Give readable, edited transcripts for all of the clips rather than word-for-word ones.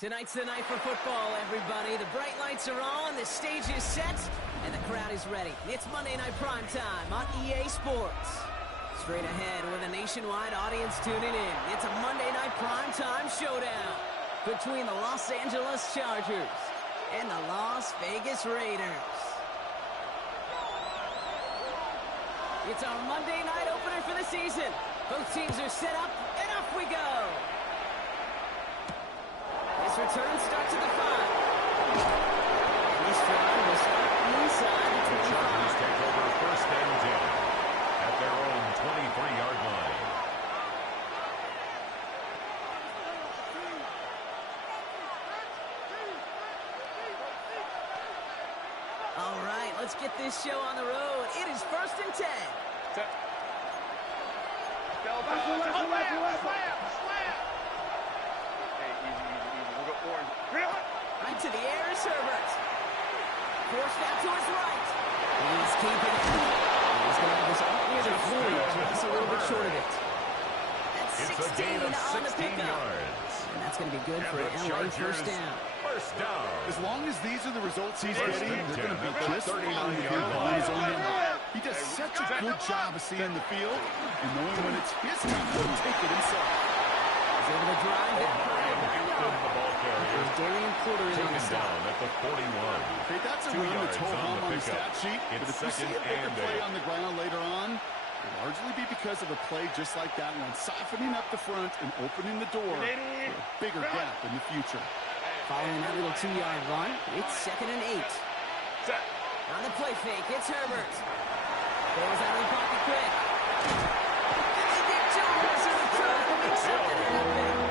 Tonight's the night for football, everybody. The bright lights are on, the stage is set, and the crowd is ready. It's Monday Night Primetime on EA Sports. Straight ahead with a nationwide audience tuning in. It's a Monday Night Primetime showdown between the Los Angeles Chargers and the Las Vegas Raiders. It's our Monday night opener for the season. Both teams are set up, and off we go. This return starts at the 5. And this drive will start inside the 25. The Chargers take over first and 10 at their own 23-yard line. All right, let's get this show on the road. It is first and 10. Right to the air is Herbert. Forced out to his right. He's keeping it. He's going to have this up near the 40, just a little bit short of it. That's 16 on the pickup. Yards. And that's going to be good for an LA first down. First down. As long as these are the results he's First getting, and they're going to be 10 just fine 39 with him yard on his own line. end. He does such a good job of seeing the field and knowing when it's his time to take it himself. He's able to drive that play. The ball carrier There's Darian Porter in on the taken stop. down at the 41. Okay, that's a 2 run yards that's on home the on the pickup. stat sheet, but It's if you see second a bigger and play 8. on the ground later on, it'll largely be because of a play just like that one, softening up the front and opening the door for a bigger gap in the future. Following that little 2-yard run, it's second and 8. On the play fake, it's Herbert. Goes out of the pocket quick. They get Jones in the truck and makes something happen.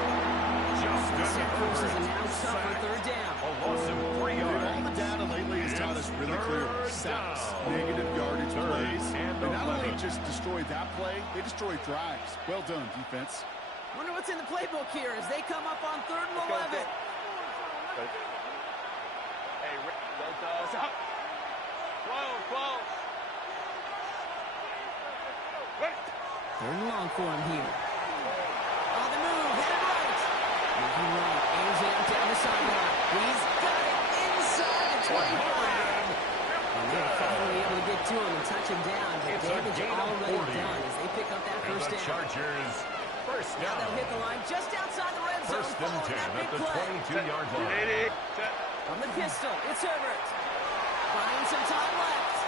Set forces are now tough on third down. A loss of 3 yards. All the data lately has taught us really clearly. Sacks, negative yardage plays. They not only just destroy that play, they destroy drives. Well done, defense. Wonder what's in the playbook here as they come up on third and 11. Hey, Rick, those up. Close. Third and long for him here. On the move, headed right. Moving right, airs it out down the sideline. He's got it inside the 25. And they're finally able to get to him and touch him down. But It's a damage gain of already 40. done as they pick up that And first the down. Chargers first Now down. they'll hit the line just outside the red zone First and following 10 that at big the play. 22-yard line. From the pistol, it's Herbert. Buying some time left.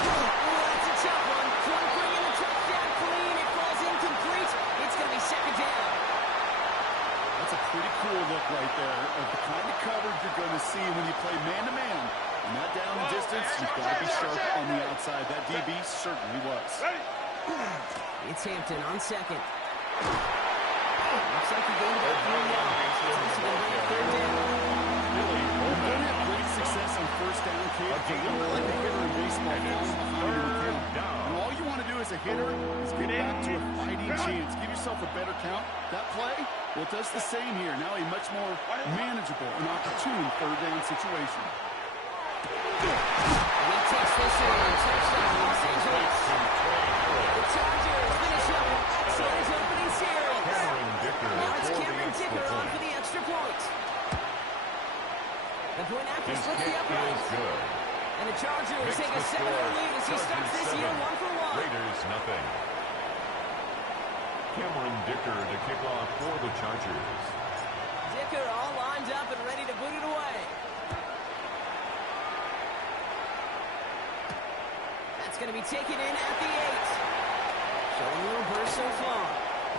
That's a tough one. Trying to bring in the touchdown clean. It falls incomplete. It's going to be second down. That's a pretty cool look right there of the kind of coverage you're going to see when you play man-to-man. And that down the distance, you've got to be sharp on the outside. That DB certainly was. It's Hampton on second. Looks like he gained about 3 yards. It's also going to be a third down. You're going to have great success on first down, kid. You're like a hitter in baseball falling behind in the count. And all you want to do as a hitter is get back to a fighting chance. Give yourself a better count. That play, well, it does the same here. Now a much more manageable and opportune third down situation. He takes this in. Touchdown, Los Angeles. The Chargers finish up an excellent opening series. Now it's Cameron Dicker on for the extra point. The point after splits the upright. And the Chargers take a 7-0 lead as he starts this year 1-for-1. Raiders nothing. Cameron Dicker to kick off for the Chargers. Dicker all lined up and ready to boot it away. That's going to be taken in at the 8. Showing a little burst so far.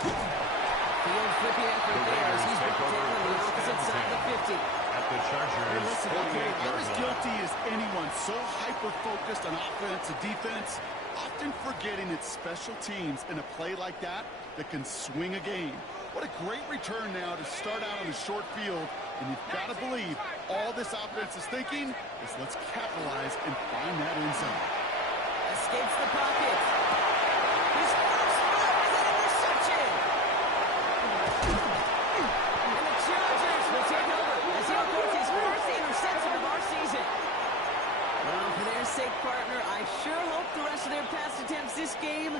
Field flipping effort there as he's brought down on the opposite side of the 50. At the Chargers, Listen, I'm as guilty as anyone. So hyper-focused on offense and defense, often forgetting it's special teams in a play like that that can swing a game. What a great return now to start out on a short field, and you've got to believe all this offense is thinking is let's capitalize and find that end zone. Escapes the pocket. His first throw is an interception. And the Chargers will take over as he records his first interception of our season. Well, for their sake, partner, I sure hope the rest of their pass attempts this game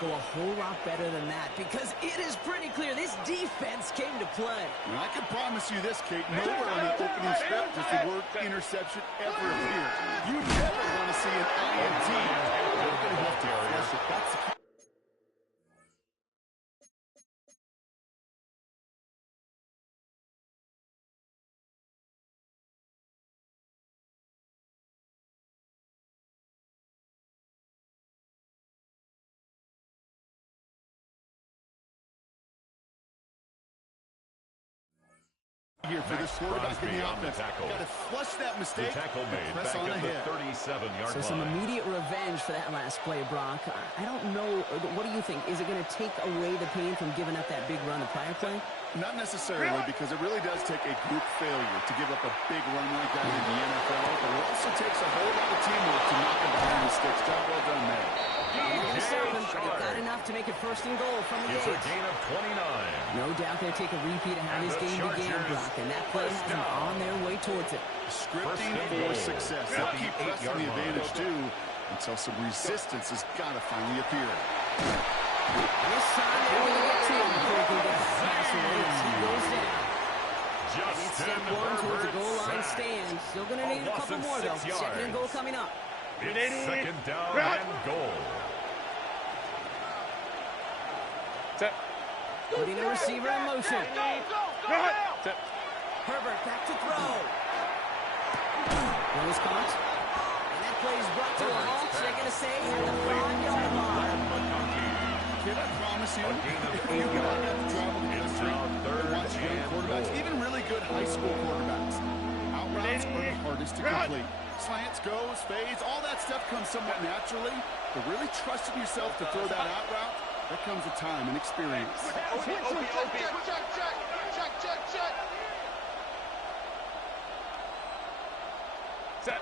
go a whole lot better than that, because it is pretty clear this defense came to play. And I can promise you this, Kate, nowhere on that opening script does the word interception ever appear. You never want to see an INT. You're going to have to flush it. That's the key. Here for this quarterback in the offense. Got to flush that mistake. The tackle made press back on at the ahead. 37-yard line. So some immediate revenge for that last play, Brock. I don't know. What do you think? Is it going to take away the pain from giving up that big run the prior play? Not necessarily, because it really does take a group failure to give up a big run like that in the NFL, but it also takes a whole lot of teamwork to knock it behind the sticks. Job well done there. They've got enough to make it 1st and goal from the It's a gain of 29. No doubt they'll take a repeat of how this game began, Brock, and that play has them on their way towards it. Scripting for success. They'll keep pressing the advantage, too, until some resistance has got to finally appear. This time they're going to get to him before he can get the pass away as he goes down. It's step one towards the goal line stand. Still going to need a couple more, though. 2nd and goal coming up. It's 2nd down and goal. Putting the receiver in motion. Herbert back to throw. One is caught. And that play is brought to a halt. They're going to say at the 5-yard line. Kid, I promise you, if you go out to travel the country and watch young quarterbacks, even really good high school quarterbacks, out routes are the hardest to complete. Slants, goes, fades, all that stuff comes somewhat naturally, but really trusting yourself to throw that out route, there comes a time and experience. Set.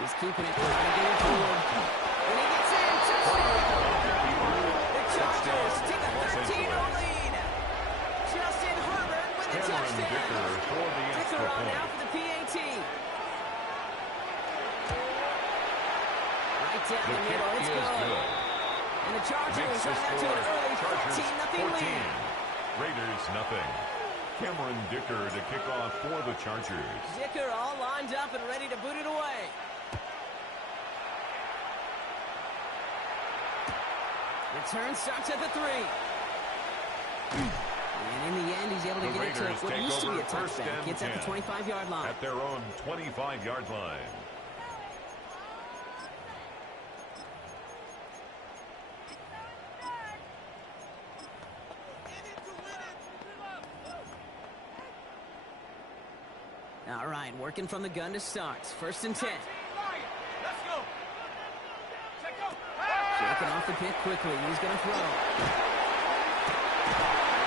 He's keeping it, trying to get it forward. And he gets in, touchdown! The Chargers take a 13-0 lead. Justin Herbert with the touchdown. Dicker on now for the PAT. Right down the middle, let's go. And the Chargers run out to an early 14-0 lead. Raiders nothing. Cameron Dicker to kick off for the Chargers. Dicker all lined up and ready to boot it away. Return starts at the 3. And in the end, he's able to get it to what used to be a touchback. Gets at the 25-yard line. At their own 25-yard line. All right, working from the gun to start. 1st and 10. Let's go. Shaking off the pick quickly. He's going to throw.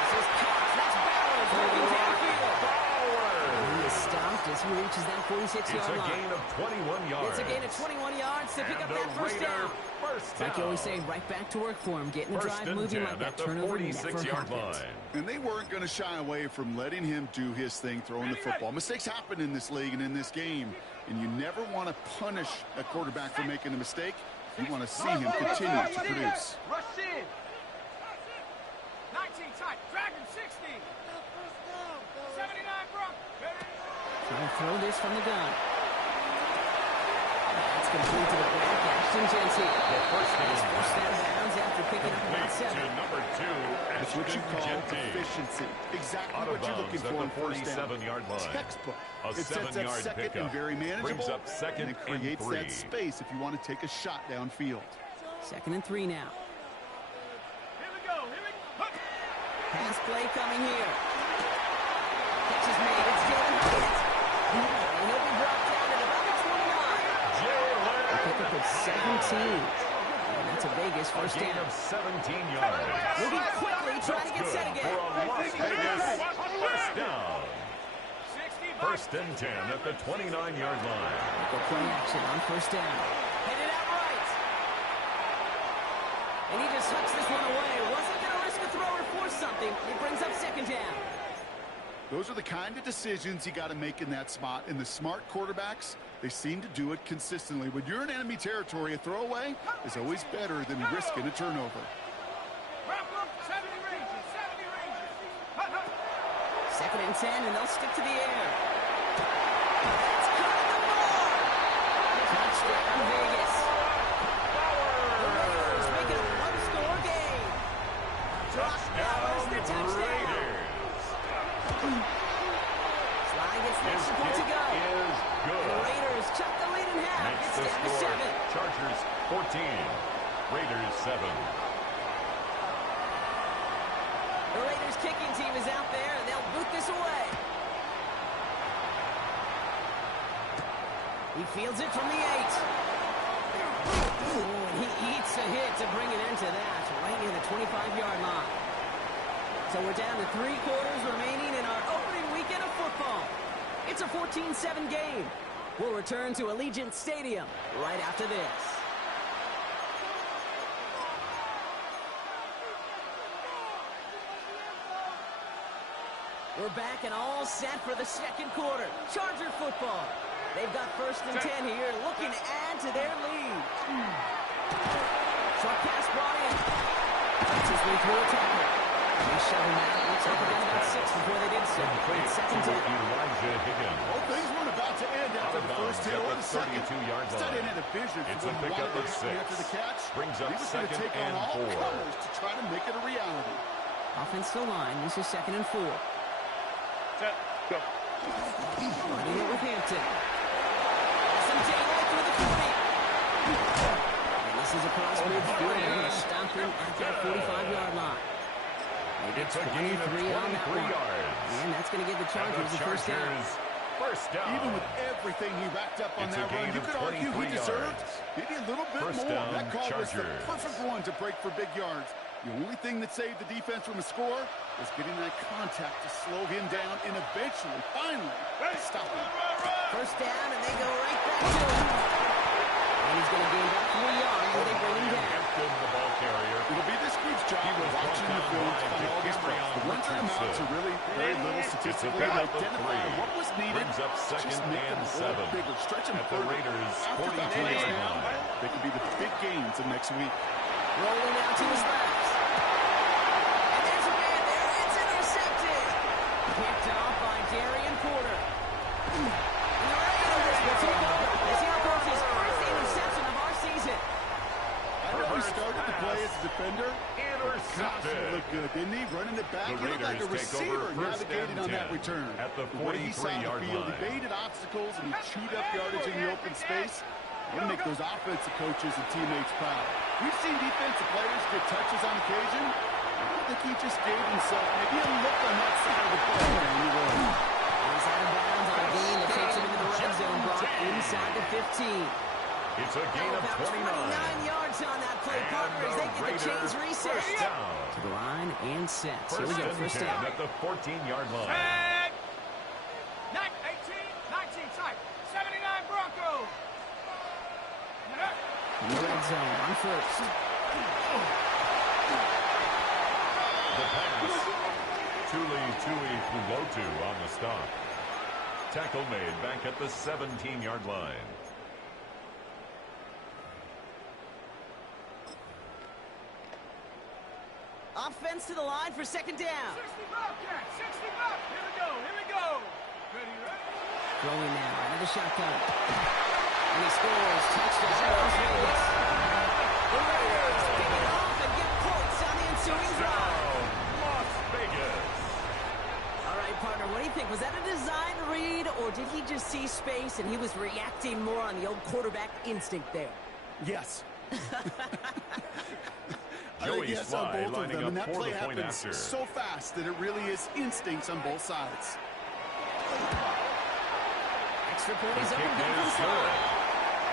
This is caught. That's Bowers moving downfield. He is stopped as he reaches that 46-yard line. It's a gain of 21 yards. It's a gain of 21 yards to pick up that first down. Like you always say, right back to work for him. Getting the drive moving like that turnover never happens. And they weren't going to shy away from letting him do his thing, throwing the football. Mistakes happen in this league and in this game, and you never want to punish a quarterback for making a mistake. You want to see him continue to produce. Rush in. 19 tight. Dragon 60. 79 Brock. Trying to throw this from the gun. That's complete to the back. Ashton Jensen. The first down bounds after picking up about 7. to number 2. It's what you call efficiency. Exactly what you're looking for in first down. 47-yard line. Textbook. A It sets up 7-yard second pickup. and very manageable. Brings up 2nd and it creates and 3. that space if you want to take a shot downfield. 2nd and 3 now. Here we go. Pass play coming here. Catch is made. It's Jalen Hyatt. And he'll be brought down at about the 29. They pick up at 17. And that's a Vegas first Gain down. of 17 yards. Moving quickly, trying to get set again. For a Las Vegas first down. 60 1st and 10 at the 29-yard line. Go play action on first down. Headed out right. And he just hucks this one away. Wasn't going to risk a throw or force something. It brings up 2nd down. Those are the kind of decisions you got to make in that spot. And the smart quarterbacks, they seem to do it consistently. When you're in enemy territory, a throwaway is always better than risking a turnover. 2nd and 10, and they'll stick to the air. That's caught at the mark. Touchdown, Vegas. The Raiders make it a one-score game. That was the touchdown. Slide gets the extra point to go. Is good. The Raiders chuck the lead in half. Makes It's the down to score. 7. Chargers 14. Raiders 7. The Raiders kicking team is out there, and they'll boot this away. He fields it from the 8. Oh, and he eats a hit to bring an end to that, right near the 25-yard line. So we're down to 3 quarters remaining in our opening weekend of football. It's a 14-7 game. We'll return to Allegiant Stadium right after this. We're back and all set for the 2nd quarter. Charger football. They've got 1st and 10 here, looking to add to their lead. Short pass brought in. That's his way through a tackle. They shove him out. Looks like they've got about 6 before they did so. It's 2nd down. Elijah Higgins. Well, things weren't about to end after the first hit or the second. 32-yard Instead, line. they had a vision It's for a what he pickup wanted of to happen 6. after the catch. Brings up He was going to 2nd take on and all 4. comers to try to make it a reality. Offensive line. This is 2nd and 4. Set. Go. Running it with Hampton. Some daylight through the 40. And this is across midfield. They're going to stop him at that 45-yard line. It's a gain of 23 yards. And that's going to give the Chargers the first down. First down. Even with everything he racked up on It's that a gain run, you of could argue he 23 deserved yards. maybe a little bit First more. down, That call was the Chargers. perfect one to break for big yards. The only thing that saved the defense from a score was getting that contact to slow him down and eventually, finally, stop him. First down, and they go right back to him. And he's going to gain about 3 yards as they bring him down. Hampton, the ball carrier. It'll be this group's job He was watching the brought film down to by find all these Henry plays. on The ones that amount to Richardson. really very little It's a statistically pickup of identify 3. what was needed. Brings up 2nd Just make them and a little 7. bigger, stretch them At the further. Raiders' After the 42-yard plays now, line. they could be the big games of next week. Rolling out to his left. And there's a man there. It's intercepted. Picked off by Darian Porter. And the Raiders will take over as he records his first interception of our season. I know he started the play as a defender. Gosh, he Intercepted. looked good, didn't he? Running it back. The He looked like a Raiders take receiver over first navigating and on that 10 return. at the The way he saw the 43-yard field, line. he baited obstacles and he chewed up yardage in the open space. It'll make those offensive coaches and teammates proud. We've seen defensive players get touches on occasion. I think he just gave himself maybe a look on that side of the ball down the road. He's out of bounds on a gain that takes him into the red zone, brought inside the 15. It's a gain of About 29. 29 yards on that play, partner, as they get the chains reset. First down. To the line and set. Here we First go, and first 10 down. at the 14-yard line. Set. 19 tight. 79 Broncos. In the red zone on first. The pass. Tuli Pulotu on the stop. Tackle made back at the 17-yard line. Offense to the line for 2nd down. 60 Bobcats. 60 Bob. Here we go. Ready? Throwing now into the shotgun. And he scores. Touchdown. Las Vegas. The Raiders pick it off and get points on the ensuing drive. Las Vegas. All right, partner, what do you think? Was that a design read, or did he just see space and he was reacting more on the old quarterback instinct there? Yes. I Joey think yes on Sly both of lining them, and up that for play the point happens after. so fast that it really is instincts on both sides. Extra point is up Kick and good for is Sly. good.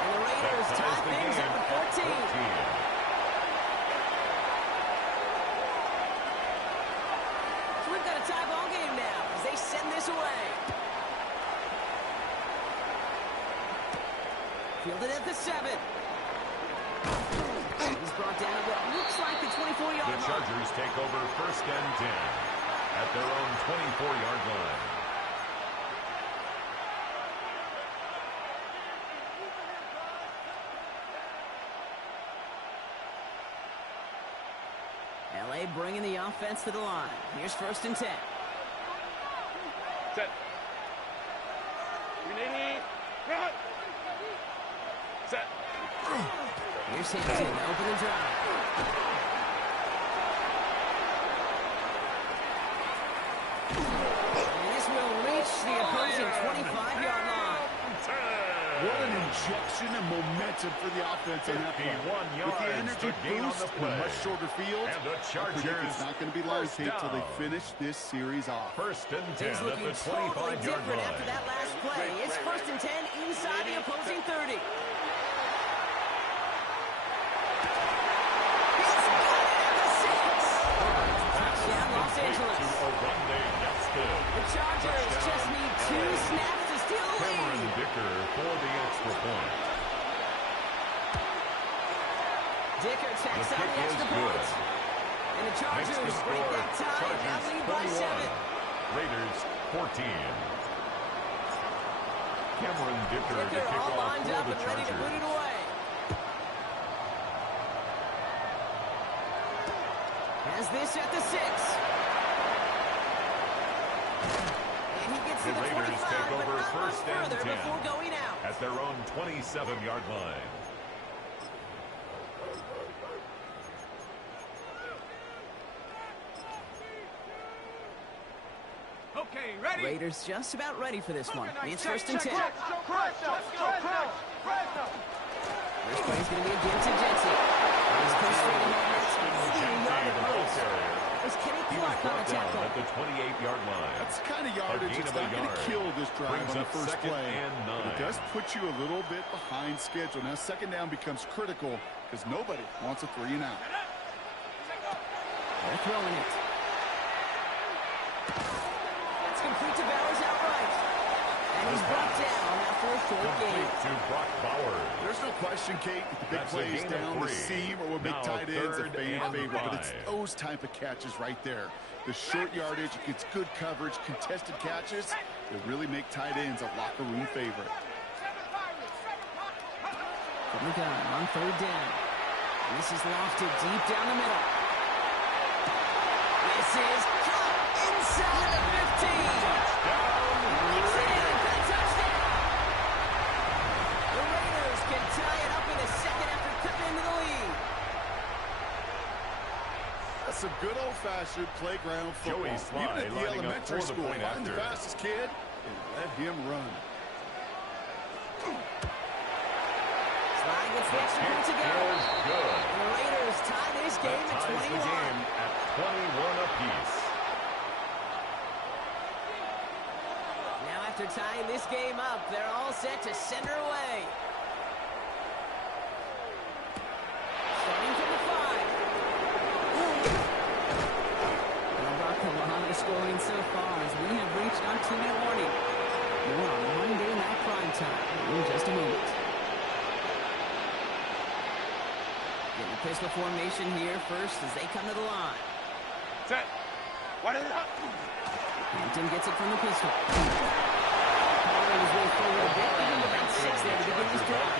And the Raiders That ties tie the things game up at at 14. 14. So we've got a tie ball game now as they send this away. Fielded at the 7. He's brought down at what looks like the 24-yard line. The Chargers take over first and 10. at their own 24-yard line. LA bringing the offense to the line. Here's 1st and 10. Set. Set. Here's Hampton, open the drive. And this will reach the opposing 25-yard line. What an injection of momentum for the offense on that play. 51 With the yards energy to gain on boost the and a play. much shorter field, And the I predict Chargers it's not going to be long first till they down. finish this series off. 1st and 10 Things at looking the totally 25-yard different line. after that last play. It's 1st and 10 inside the opposing 30. Touchdown, Los Angeles. The Chargers just need 2 snaps to steal the Cameron lead. Dicker for the extra point. Dicker checks The out kick the is extra good. point. And the Makes the Chargers break score. that tie and now Chargers lead by 31. 7. Raiders 14. Cameron Dicker to Dicker kick all off lined for up the and ready to put Chargers. it away. Has this at the 6. And he gets to The the Raiders 25, take but over not much 1st and further 10 before going out. at their own 27-yard line. Okay, ready? Raiders just about ready for this one. It's 1st and 10. Let's go. First play is going to be again to Jensen. He's pushed straight ahead. That's only a yard at most. Is Kenny He was Clark on the brought down tackle? at the 28-yard line. That's the kind of yardage gain it's of a not going to yard. kill this drive Brings on the up first 2nd play. and 9. But it does put you a little bit behind schedule. Now, 2nd down becomes critical because nobody wants a 3 and out. They're throwing it. That's complete to Bowers outright. And he's brought down after a short Complete game. to Brock Bowers. There's no question, Kate, the big That's a plays gain of down the 3. seam or what make Now tight ends a 3rd fan and favorite. But it's 5. those type of catches right there. The short yardage, it gets good coverage, contested catches that really make tight ends a locker room favorite. From the gun on 3rd down. This is lofted deep down the middle. This is caught inside the 15. Makes it in for the touchdown. The Raiders can tie it up in the 2nd after cutting into the lead. That's some good old-fashioned playground football. Joey Sly Even at the lining up elementary for the school, point find the after. fastest kid and let him run. Sly gets the extra point to go. Is good. The Raiders tie this That game at ties 21. the game at 21 apiece. Now after tying this game up, they're all set to send her away. Starting from the 5. Well, Brock, a lot of scoring so far as we have reached our 2-minute warning. More on Monday Night Prime Time in just a moment. Getting the pistol formation here first as they come to the line. Set. What is it? Hampton gets it from the pistol. Pollard was way forward a bit, but he about 6 there to begin his drive.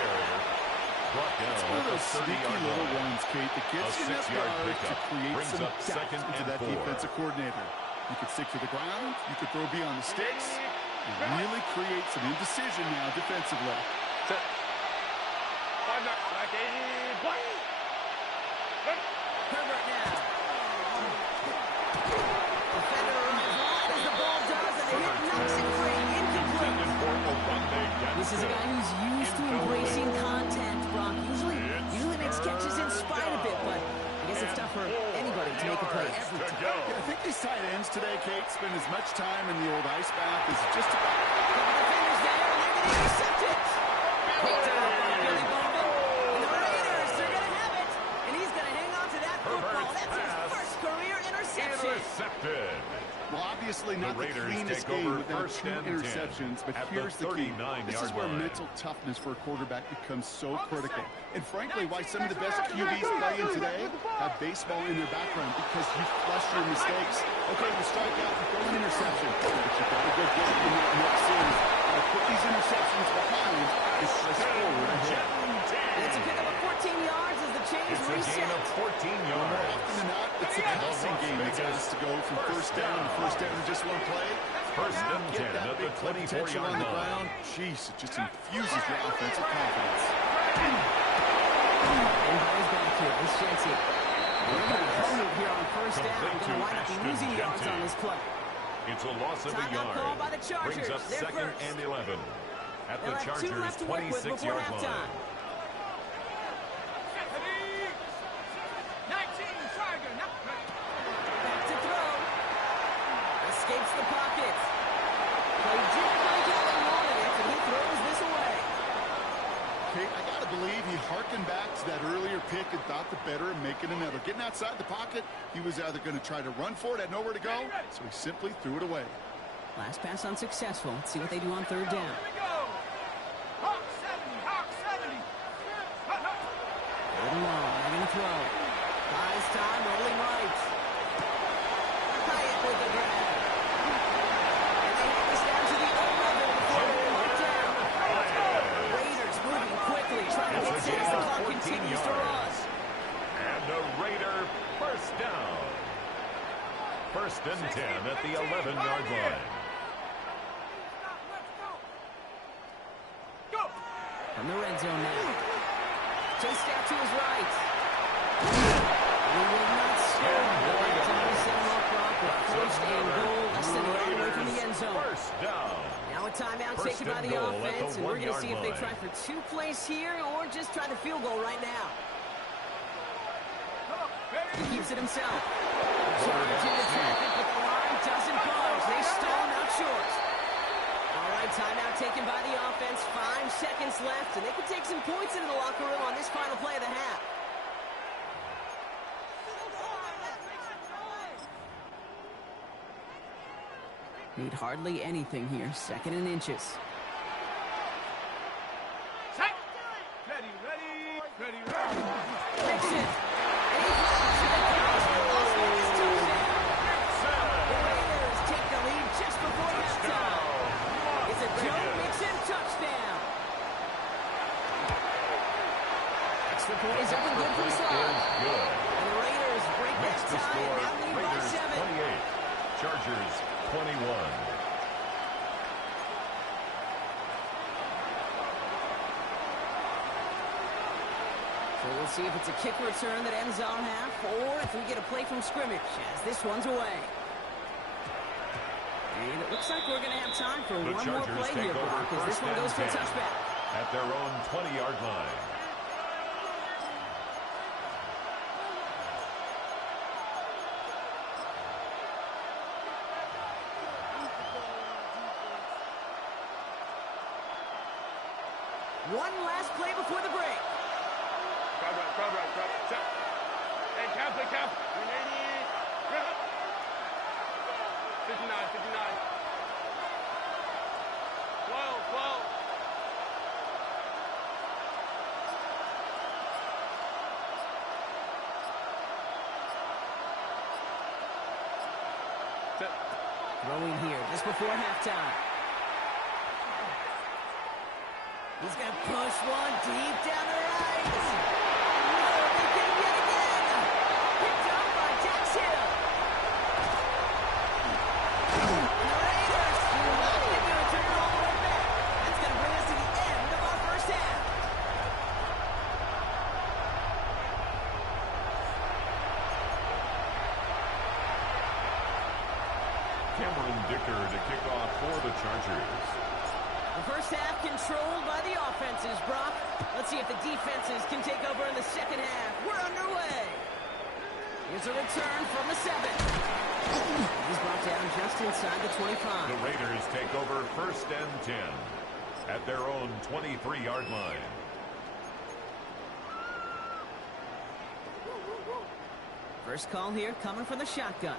Brought down It's one of at the those sneaky 30-yard little line. ones, Kate, that gets A you enough 6-yard yards to pickup create brings some up doubt 2nd into and that 4. defensive coordinator. You could stick to the ground, you could throw beyond the sticks, and really create some indecision now defensively. Set. 5 back. Back 80. Play. Herbert now. Defender arrives right as the ball does, and the hit knocks it free. Incomplete. This is a guy who's used to embracing contact, Brock. Usually makes catches in spite of it, but I guess it's tough for anybody to make a play every time. Yeah, I think these tight ends today, Kate, spend as much time in the old ice bath as just about. Couple defenders there, and they're going to intercept it. Picked up by Billy Bowman. And the Raiders are going to have it, and he's going to hang on to that football. That's his first career interception. Intercepted. Well, obviously Obviously not the cleanest game with their 2 interceptions, but here's the key. This is where mental toughness for a quarterback becomes so critical. And frankly, why some of the best QBs playing today have baseball in their background, because you flush your mistakes. Okay, the strikeout, you throw an interception, but you got to go get it in that next series. Put these interceptions behind and press forward ahead. It's a pickup of 14 yards as the chains reset. It's a gain of 14 yards. More often than not, it's the passing game that has to go from first down to just one play. First and 10 at the 24-yard line. Jeez, it just infuses your offensive confidence. And goes back here. This Shanty. They're going to hold it here on first down. They're going to wind up losing yards on this play. It's a loss of a yard. Brings up second and 11 at the Chargers' 26-yard line. 19, Charger. Back to throw. Escapes the pocket. But he didn't break out and wanted it, and he throws this away. Okay, I got to believe he harkened back to that earlier pick and thought the better of making another. Getting outside the pocket, he was either going to try to run for it, had nowhere to go, so he simply threw it away. Last pass unsuccessful. Let's see what they do on third down. Here we go. Hawk 70, Hawk 70. Third and long. They're going to throw. Buys time, rolling right. Hyatt with the grab. And they have this down to the 11 before they look down. Raiders moving quickly, trying to get set as the clock continues to run. And a Raider first down. First and 10 at the 11-yard line. From the red zone now. Chased out to his right. He will not score. Time to set him off proper. First and goal, less than a yard away from the end zone. First down. Now a timeout First taken by and the goal at offense, the and we're going to see if they 1-yard try line. for 2 plays here or just try to field goal right now. He keeps it himself. Charge into traffic, but the line doesn't budge. They stall him out short. All right, timeout taken by the offense. 5 seconds left, and they can take some points into the locker room on this final play of the half. Need hardly anything here. Second and inches. Set. Ready, ready, ready, ready. Mixon. And he flies to the cross for loss of his touchdown. The Raiders take the lead just before halftime. It's a Joe Mixon touchdown. Extra point is up and good for the Slide. Good. And the Raiders break that Makes the tie score. and now lead by Raiders 7. 28. Chargers 21. So we'll see if it's a kick return that ends our half, or if we get a play from scrimmage, as this one's away. And it looks like we're going to have time for The one more Chargers play take here, over Brock, as this first one and goes for a 10 touchback. at their own 20-yard line. One last play before the break. Crowd right. Check. Hey, cap. 380. 59. 12. Set. Throwing here just before halftime. He's going to push one deep down the right. No, they get him yet again. Picked up by Dax Hill. And the Raiders do not get to return all the way back. That's going to bring us to the end of our first half. Cameron Dicker to kick off for the Chargers. The first half controlled by the offenses, Brock. Let's see if the defenses can take over in the second half. We're underway. Here's a return from the 7. He's brought down just inside the 25. The Raiders take over first and 10 at their own 23-yard line. First call here coming from the shotgun.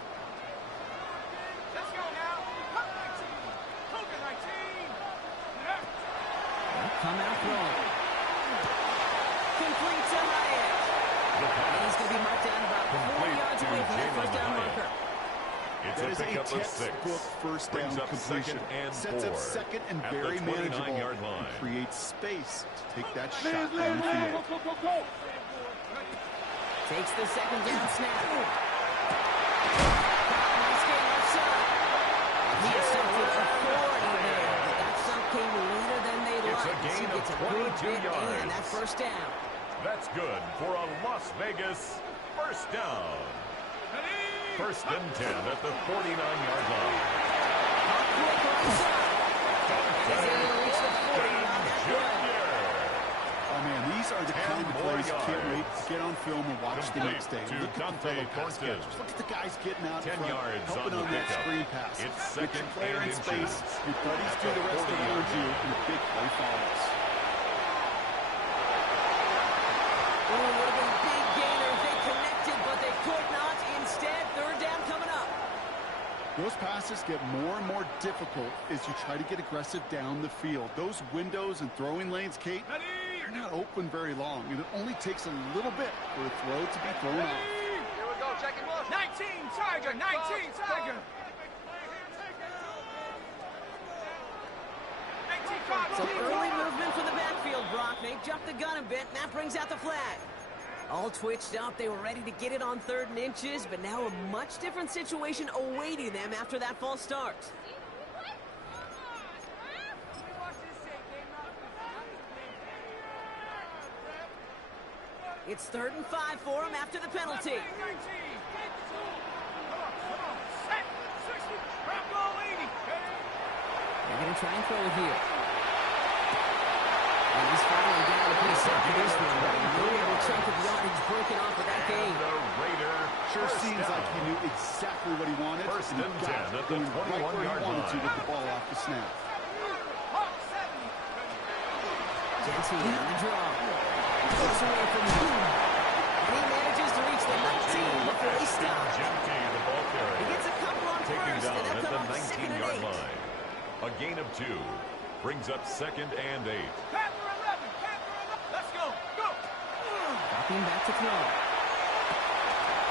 Let's go now. come out throwing. Complete to Hyatt. And he's going to be marked down about 4 yards away from that first down marker. It's That a is a pickup of 6. textbook first down Brings up completion. second and Sets 4 up second and at very the manageable. 29-yard line. And creates space to take that shot downfield. Go. Takes the second down snap. Nice game left side. He attempted authority there, but that shot came later than they'd It's a like. gain He of gets a good 22 bit yards. and that first down. That's good for a Las Vegas first down. First and 10 at the 49-yard line. Quick right side. And he's able to reach the 40 on that play. Oh, man, these are the kind of plays you can't wait to get on film and watch the next day. To Look at the Dante fellow pass Cortez. catchers. Look at the guys getting out 10 in front, yards helping on on the that pickup. screen pass. It's Get second your player and in space. inches. Your buddies At do the the rest of the 40-yard work you, line. and a big play follows. Oh, it would have been a big gainer if they connected, but they could not. Instead, third down coming up. Those passes get more and more difficult as you try to get aggressive down the field. Those windows and throwing lanes, Kate, they're not open very long, and it only takes a little bit for a throw to be thrown off. Here we go, check him off. 19 Tiger, 19 Tiger. So early movement from the backfield, Brock. They jumped the gun a bit, and that brings out the flag. All twitched up. They were ready to get it on 3rd and inches, but now a much different situation awaiting them after that false start. It's 3rd and 5 for him after the penalty. They're going to try and throw it here. And he's finally down to put a set for this one, but a notable chunk of yardage broken off of that game. The Raider Sure first seems down. like he knew exactly what he wanted. First and he and got 10 it, at the going right where he 21-yard wanted to line. with the ball off the snap. Jensen on the draw. Goes away from him. And he manages to reach the 19 before he stops. Genty, the ball carrier. He gets a couple on Taken first, down and at they'll the come up 2nd and 19-yard 8. line. A gain of 2 brings up 2nd and 8. Let's go. Go. Dropping back to throw.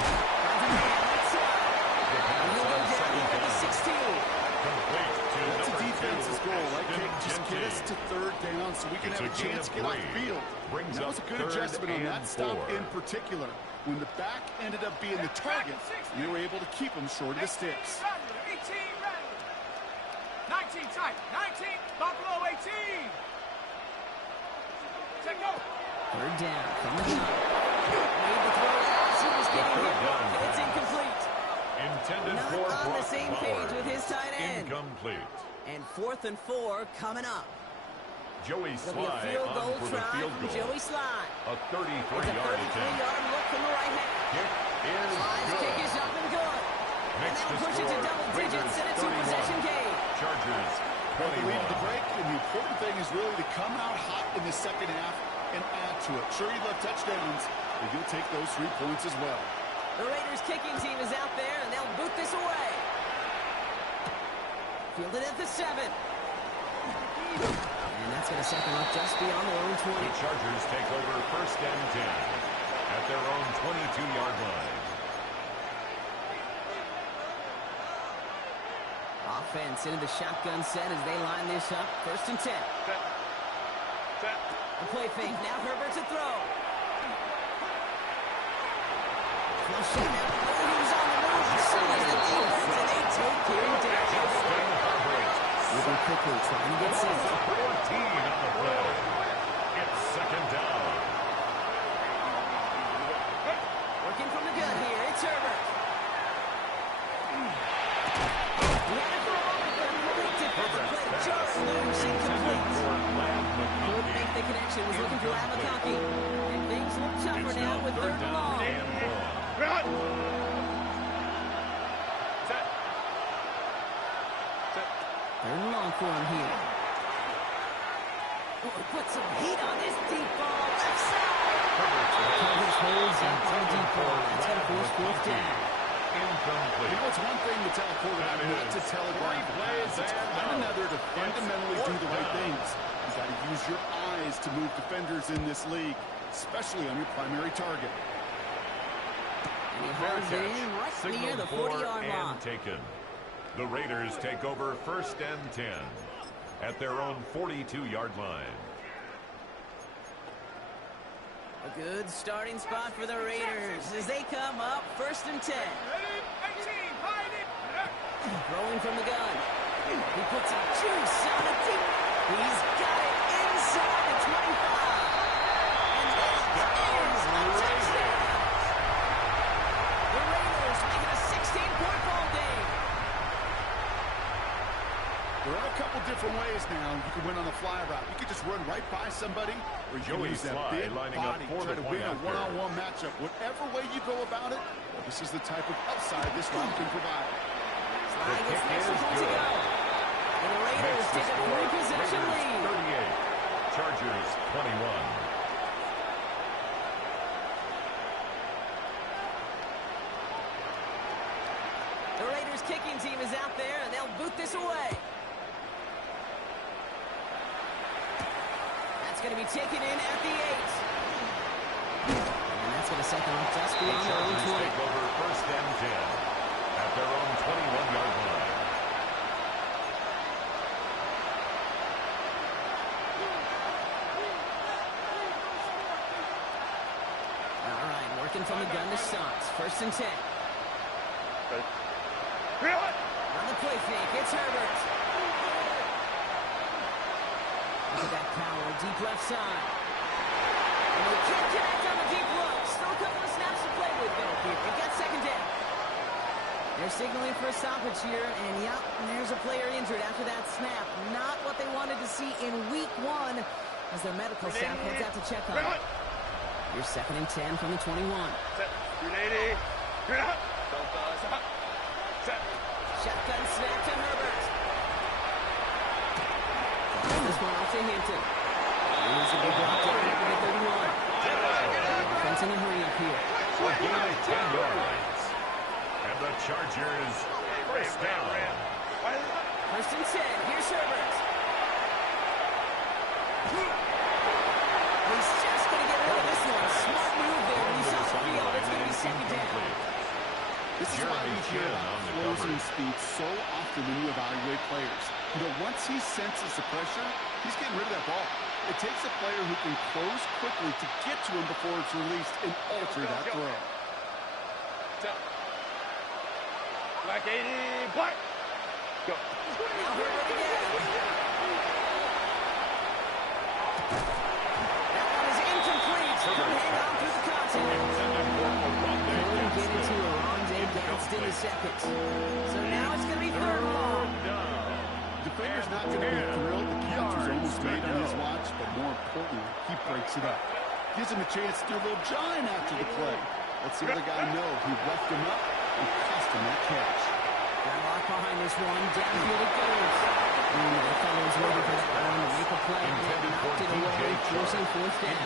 Finds a man outside. The And pass he'll go on down second here at the down. 16. Complete to That's a number 2, defense's goal, right, Ashton Kate? Just get us to Genty. 3rd down so we can It's have a a gain chance of to get off 3. the field. Brings That up was a good 3rd adjustment on that and stop 4. in particular. When the back ended up being the target, we were able to keep him short of the sticks. 18 ready. 19 tight. 19. Buffalo 18. Check go. 3rd down from the gun. Made the throw as he was getting hit. And it's incomplete. Intended Not for on the Brock same Bowers. page with his tight end. Incomplete. And 4th and 4 coming up. Joey It'll be a Sly field on goal for the try field from goal. Joey Sly. A It's a 33-yard attempt. 33-yard look from the right hand. Kick is Sly's kick good. is up and good. And Makes that'll the push it to score double digits Raiders and a 31. two-possession game. Chargers I believe the 21. break, and the important thing is really to come out hot in the second half and add to it. Sure, you love touchdowns, but you'll take those 3 points as well. The Raiders kicking team is out there, and they'll boot this away. Fielded at the 7. And that's going to set them up just beyond their own 20. The Chargers take over first and 10 at their own 22-yard line. Offense into the shotgun set as they line this up. 1st and 10. Set. A play fake. Now Herbert to throw. Flush it now. Oh, he was on the move. So is the defense, and they take him down. Justin Herbert. Moving quickly, trying to get set. 14 on the play. It's 2nd down. Working from the gun here. It's Herbert. He had a throw over the complete defensive play to Josh Loose. Incomplete. Couldn't make the connection. Was looking for Amakaki. And things look tougher It's now now with 3rd 3rd and down long. and long. Run. Set. Set. 3rd and long for him here. Oh, put some heat on this deep ball. Left side. Coverage holds up on the deep ball. That's going to force 4th down. You Incomplete. know, it's one thing to tell a quarterback That not to is telegraph the plays pass. It's and quite out. another to fundamentally do the right down. things. You got to use your wise to move defenders in this league, especially on your primary target. And he holds it in right near the 40-yard line. Taken. The Raiders take over 1st and 10 at their own 42-yard line. A good starting spot for the Raiders as they come up 1st and 10. Throwing from the gun. He puts a juice on a deep. He's got it inside the 25. And that is a touchdown. The Raiders make it a 16-point ball game. There are a couple different ways now. You can win on the fly route. You can just run right by somebody, or you can use that big body, try to win a one-on-one matchup. Whatever way you go about it, well, this is the type of upside this route can provide. I guess next one to go. And the Raiders take a 3-possession lead. 38. Chargers 21. The Raiders kicking team is out there, and they'll boot this away. That's going to be taken in at the 8. And that's going to set them up just beyond their own 20. Take over 1st and 10 at their own 21-yard line. All right, working from the gun to Sons. 1st and 10. On the play fake, it's Herbert. Look at that power, deep left side. And they can't connect on the deep look. Still a couple of snaps to play with, though, here. They've got 2nd down. They're signaling for a stoppage here, and yep, there's a player injured after that snap. Not what they wanted to see in week 1 as their medical staff heads out to check on it. Here's 2nd and 10 from the 21. Shotgun snap to Herbert. This one off to Hampton. He's a big block down after the 31. Defense in a hurry up here. A gain of 10 yards. And the Chargers 1st down. 1st and 10. Here's Herbert. He's just going to get rid of this one. Smart move there when he saw the field. It's going to be 2nd down. This is why we hear about closing speed so often when you evaluate players. You know, once he senses the pressure, he's getting rid of that ball. It takes a player who can close quickly to get to him before it's released and alter that throw. Black 80, black. Go. Now Herbert again. That one is incomplete. Couldn't hang on through the contact. Couldn't get into a Rondé Gadsden in seconds. So now it's going to be 3rd and long. Defender's not going to be thrilled. The catcher's almost made on his watch, but more importantly, he breaks it up. Gives him a chance to do a little jawing after the play. Let's the other guy know he roughed him up and cost him that catch. Got a lock behind this one. Downfield it goes. The fellows waiting for that one to make a play. Knocked it away, forcing 4th down.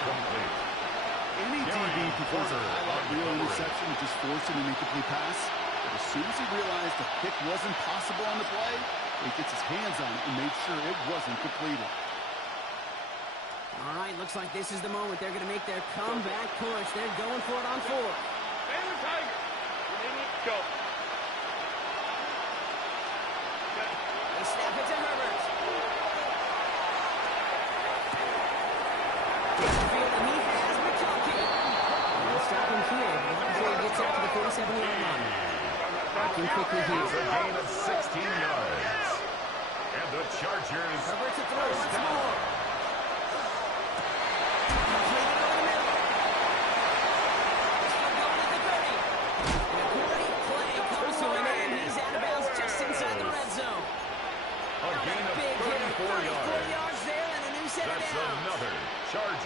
Any DB prefers a highlight reel interception to just forcing an incomplete pass. But as soon as he realized the pick wasn't possible on the play, he gets his hands on it and made sure it wasn't completed. All right, looks like this is the moment. They're going to make their comeback push. They're going for it on 4th. Baylor Tiger. Go. They snap it to Herbert. Downfield, and he has McConkey. They'll stop him here before he gets out to the 47-yard line. Walking quickly here. It's a gain of 16 yards. And the Chargers Herbert to throw once more.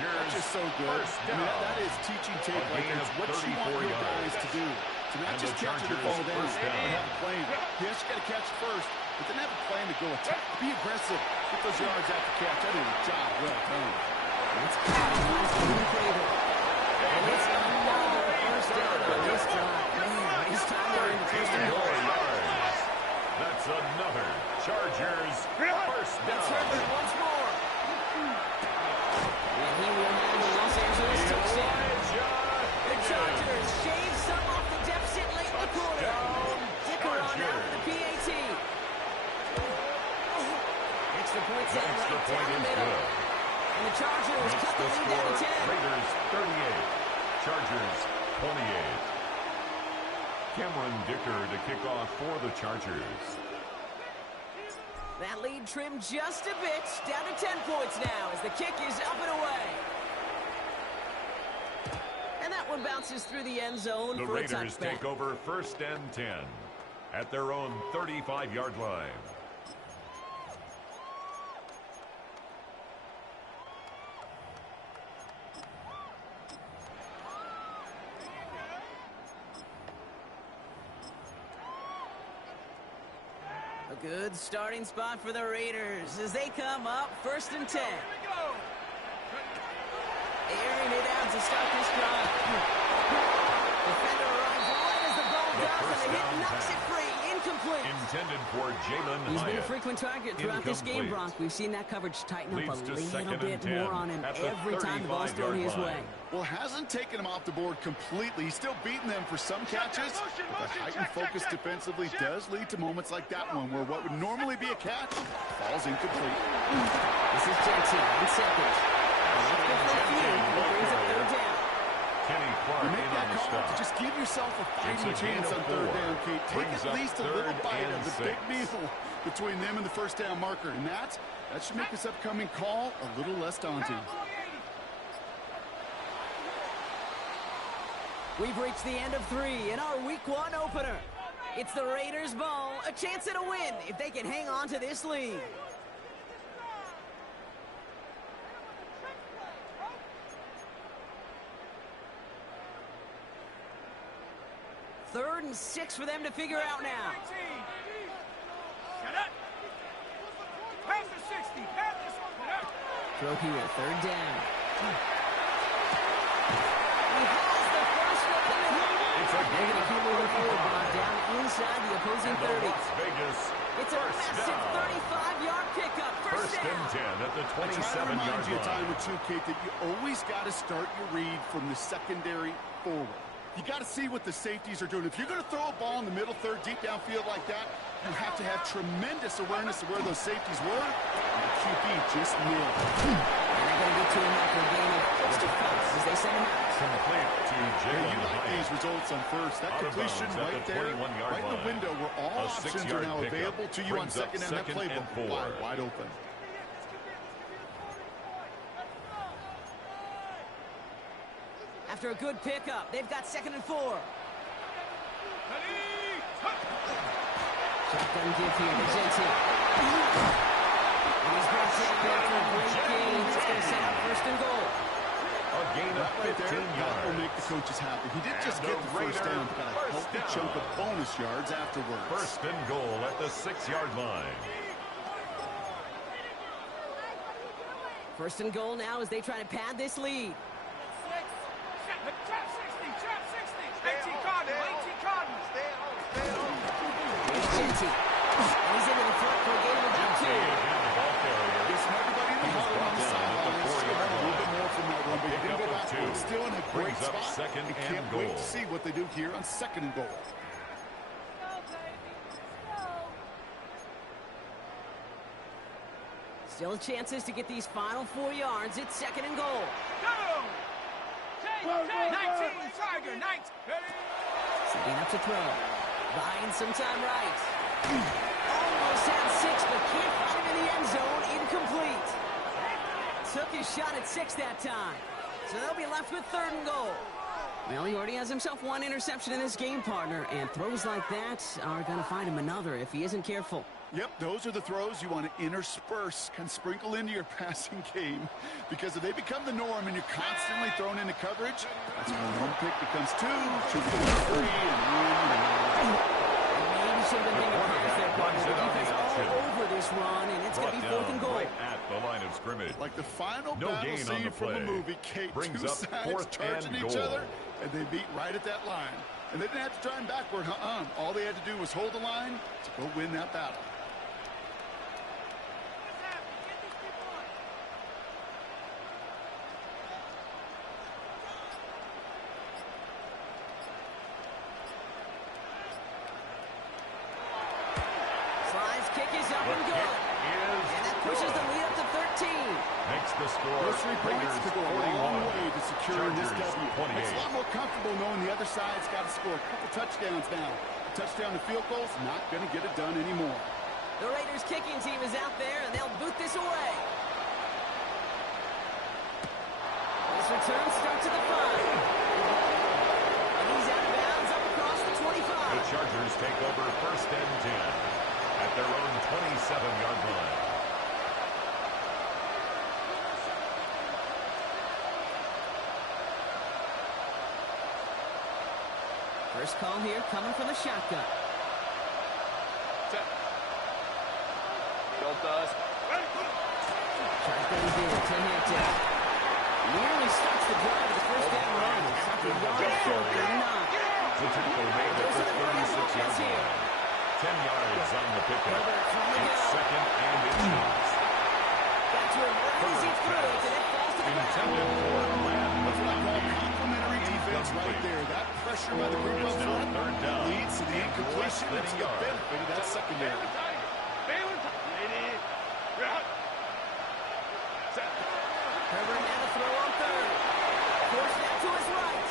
That's just so good. I mean, that is teaching tape like it's what you want your guys to do. To not just catch it and fall down, but have a plan. Yes, you got to catch first, but then have a plan to go attack. Be aggressive. Get those yards after catch. That is a job well done. It's nice in the cradle. And it's another 1st down on this drive. Man, this time they're in the 1st and goal. That's another Chargers 1st down. That's Herbert once more. touchdown. The Chargers shave some off the deficit late in the quarter. Dicker on now for the PAT. Extra point set right down the middle. And the Chargers cut the lead down to 10. Raiders 38, Chargers 28. Cameron Dicker to kick off for the Chargers. That lead trimmed just a bit, down to 10 points now as the kick is up and away. And that one bounces through the end zone The for a Raiders touchback. take over 1st and 10 at their own 35-yard line. A good starting spot for the Raiders as they come up 1st and 10. Airing it out to start this drive. Defender arrives right as the ball does, and the hit knocks it free. Incomplete. Intended for Jalen He's been a Hyatt. frequent target throughout this game, Incomplete. Bronk. We've seen that coverage tighten up Leads to a little 2nd bit and 10 more on him at the every time the ball's thrown 35-yard his way. line. Well, hasn't taken him off the board completely. He's still beating them for some catches. But the heightened focus defensively does lead to moments like that one where what would normally be a catch falls incomplete. This is Jensen on second. Left for a few. He brings up 3rd down. Kenny Clark You in make on that the call stop. to just give yourself a It's fighting a gain chance of on 3rd 4. down, Kate. Take Brings at up least a little 3rd bite and of the 6. big meal between them and the 1st down marker. And that should make this upcoming call a little less daunting. We've reached the end of 3 in our Week 1 opener. It's the Raiders' ball, a chance at a win if they can hang on to this lead. Third and 6 for them to figure out now. Pass the 60. Pass the 60. Throw here, 3rd down. He has the first look in the hill. It's a They're gain going to of keep moving forward, Bob, down inside the opposing And the 30. Las Vegas It's a first massive down. 35-yard pickup. First 1st and down. 10 at the I try to 27-yard remind you a time line. or two, Kate, that you always got to start your read from the secondary forward. You got to see what the safeties are doing. If you're going to throw a ball in the middle third, deep downfield like that, you have to have tremendous awareness of where those safeties were. And the QB just nailed it. And they're going to get to him after a gain of close to 5 as they send him out. Complete to Yeah, Jalen you like Hyatt. these results on first. That Out of completion bounds at right the there, 21-yard right in the line. window where all A options are 6-yard now pickup available to you on brings up second down. That 2nd and playbook 4. wide open. After a good pickup, they've got 2nd and 4. Shotgun give here to Jensen. And he's brought down there for a great gain. That's going to set up 1st and goal. A gain of Right there, 15 that will yards. make the coaches happy. He didn't just And get the the first Raiders down, but got a first healthy down. chunk of bonus yards afterwards. 1st and goal at the 6-yard line. 1st and goal now as they try to pad this lead. Trap 60. Trap 60. 18 Cardinals. 18 Cardinals. Here's Jensen. And he's into the front for a gain of about 2. Listen, everybody in the huddle on the sideline is still want a little bit more from that one, but you're going to go Pickup of backwards. 2. Still in a great Brings up spot. 2nd You and can't wait goal. to see what they do here on 2nd and goal. Still chances to get these final 4 yards. It's 2nd and goal. Go! 19 Tiger. 19. Setting up to throw. Buying some time right. Almost had 6, but can't find him in the end zone. Incomplete. Took his shot at 6 that time. So they'll be left with 3rd and goal. Well, he already has himself 1 interception in this game, partner, and throws like that are going to find him another if he isn't careful. Yep, those are the throws you want to intersperse, kind of sprinkle into your passing game. Because if they become the norm and you're constantly thrown into coverage, that's when 1 pick becomes 2 becomes 3, and Maybe should have been thinking pass there, partner. The Runs it on defense the all option. over this run, and it's going to be 4th and goal. Right at the line of scrimmage. like the final No battle gain on scene the from a play. movie, Kate, Brings 2 up sides 4th charging and each goal. other, and they meet right at that line. And they didn't have to try and backward, All they had to do was hold the line to go win that battle. pushes the lead up to 13. Makes the score. Those 3 points Raiders could go a 41. long way to securing this Chargers W. 28. It's a lot more comfortable knowing the other side's got to score a couple touchdowns now. A touchdown to field goals, not going to get it done anymore. The Raiders kicking team is out there, and they'll boot this away. This return starts at the 5. And he's out of bounds up across the 25. The Chargers take over first and 10 at their own 27-yard line. First call here coming from the shotgun. Set. Built us. Shotgun's in to Hampton. Nearly starts the drive with the first down run. It's up to yard 39. The tackle made at the 36-yard line. 10 yards on the pickup. It's second and inches. Got to him right as he threw it, and it falls to the ground. Intended for land. That's what I call complimentary defense right there. That pressure by the group up front third down. leads to the incompletion. It's the benefit of that secondary. Herbert now to throw on third. Forced out to his right.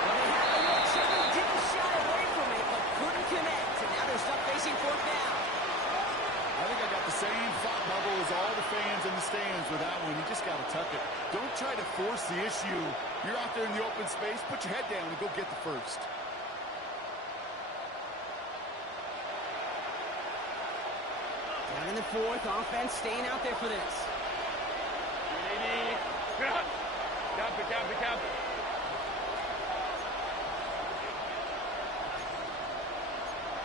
Well, they had the look, Chevy didn't shy away from it, but couldn't connect. And now they're stuck facing fourth down. I think I got the same thought bubble as all the fans in the stands with that one. You just got to tuck it. Don't try to force the issue. You're out there in the open space. Put your head down and go get the first. Down in the fourth, offense staying out there for this. Cap it.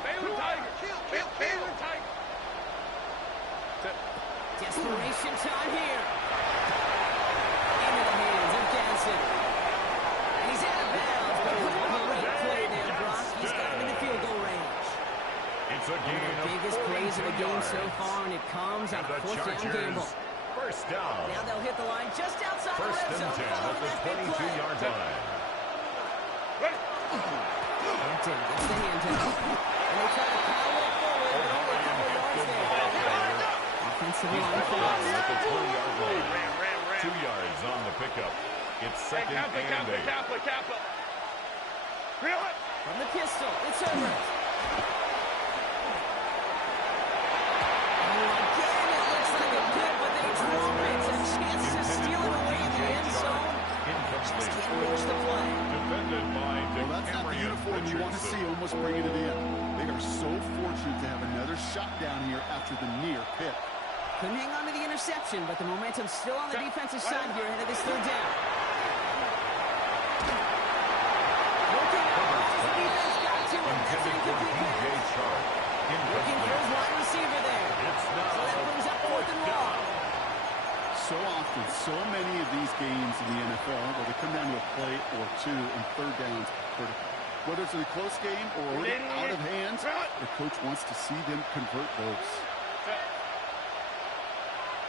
Baylor Tiger. Baylor Tiger. Desperation time here. Into the hands of Ganson. And he's out of bounds, but what a great play there, Brock. He's got him in the field goal range. It's a One gain of the of biggest plays of the 42 game so yards. far, and it comes on And a the fourth down Chargers, gamble. first down. Now they'll hit the line just outside First the red and zone 10 at following the that big play. 22-yard line. Hampton gets the handoff. And they try to power it forward, but only a couple yards there. Offensive He's line back falls. at the 20-yard line. Ram. 2 yards on the pickup. It's second and 8. Kappa. Reel it. From the pistol, it's Herbert. Oh, again, it looks like a good, but they drop it. A chance to steal it away in the end zone. Just Incomplete. can't finish the play. Defended by Well, that's not the uniform you want to see almost bringing it in. They are so fortunate to have another shot down here after the near pick. Couldn't hang on to the interception, but the momentum's still on the defensive side here ahead of this third down. Looking across the defense, got to him. That's Intended for incomplete. DJ Sharp. Looking for his Incomplete. wide receiver there. It's now So that brings up fourth and long. So often, so many of these games in the NFL where they come down to a play or two and third downs critical. Whether it's in a close game or already out of hands, the coach wants to see them convert those.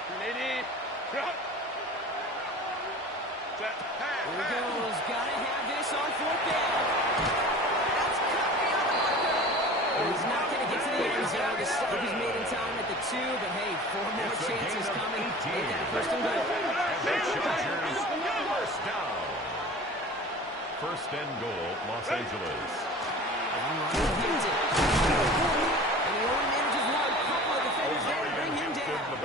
Here he goes. Gotta have this on fourth down. That's cut beyond the marker. He's not going to get to the end zone. The stop is made in time at the 2, but hey, 4 more It's a chances gain of coming. 18. They got first and goal. And the Chargers, first down. First and goal, Los Angeles. Long run with Hampton. And he only manages one. Couple of defenders there to bring him down.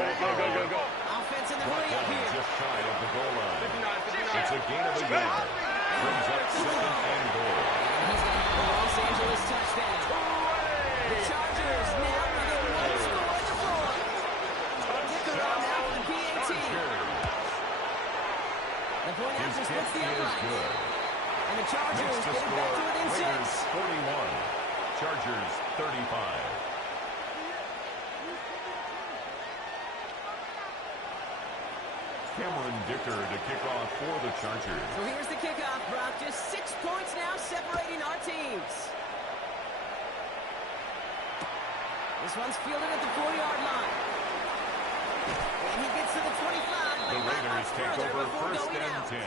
Go. Offense in the hurry up here. Just shy of the goal line. 59. It's a gain of a yard. Brings up second and goal. And he's going to have a Los Angeles touchdown. The Chargers now within one score at the 4. Dick around now for the PAT. The point after splits the Is upright. good. And the Chargers Makes the get it back to score within Raiders 6. 41. Chargers 35. Cameron Dicker to kick off for the Chargers. So here's the kickoff, Brock. Just 6 points now separating our teams. This one's fielded at the 4-yard line. And he gets to the 25. The but not Raiders much take further over before first going and out. 10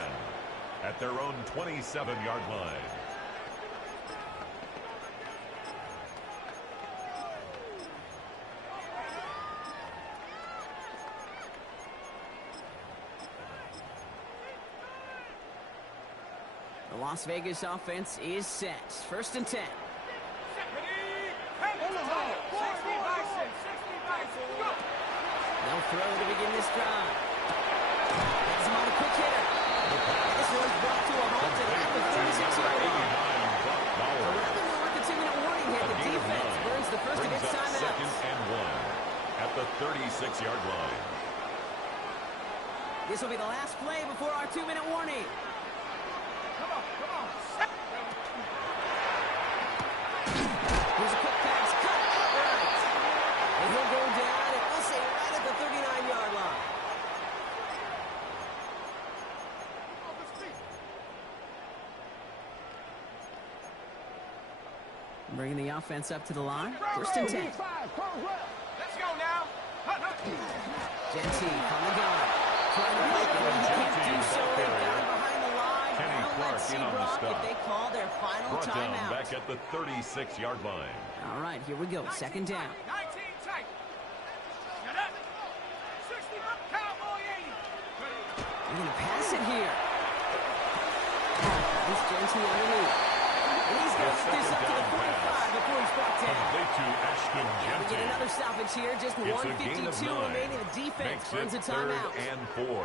at their own 27-yard line. The Las Vegas offense is set. 1st and 10. They'll throw to begin this drive. Gets him on a quick hitter. This one's brought to a halt at the 36-yard line. Rather than work a 2-minute warning here, the defense burns the first of its timeouts. 2nd and 1 at the 36-yard line. This will be the last play before our 2-minute warning. Come on. Here's a quick pass, cut outright. And he'll go down, and we'll say right at the 39-yard line. Bringing the offense up to the line. 1st and 10. Let's go now. Genty from the gun. Trying to break it, and he can't do so. Down behind the line. Kenny Now Clark let's see, in on the Brock, stop. if they call their final Brought down timeout. back at the 36-yard line. All right, here we go. 2nd down. 19 tight. Get up. 60 up. Cowboy 80. They're going to pass it here. This Genty underneath. And he's going to get this up to the 45 before he's brought down. Complete to Ashton We get Genty. another stoppage here. Just It's a gain of 1:52 9. remaining. The defense Makes burns a it 3rd timeout. and 4.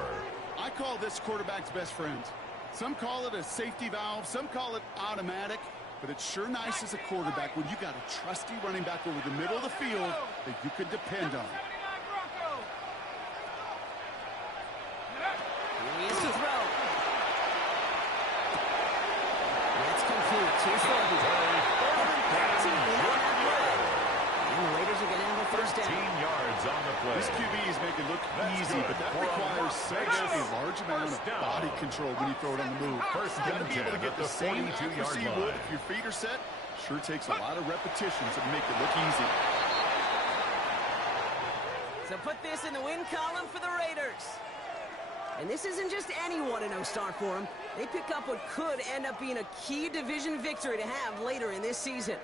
I call this quarterback's best friend. Some call it a safety valve, some call it automatic, but it's sure nice as a quarterback when you got a trusty running back over the middle of the field that you could depend on. 79 Broncos. Here he is to throw. That's complete. Here's Thornton. And the Raiders are going to have a 1st 13 down. yards on the play. This QB is making it look That's easy, good but that for a requires Las such Vegas a large amount of first down. body control when you throw it on the move. First You got to and be able 10 to get at the the same 42-yard accuracy you would line. if your feet are set. Sure takes a lot of repetitions to make it look easy. So put this in the win column for the Raiders. And this isn't just any 1-0 start for them. They pick up what could end up being a key division victory to have later in this season.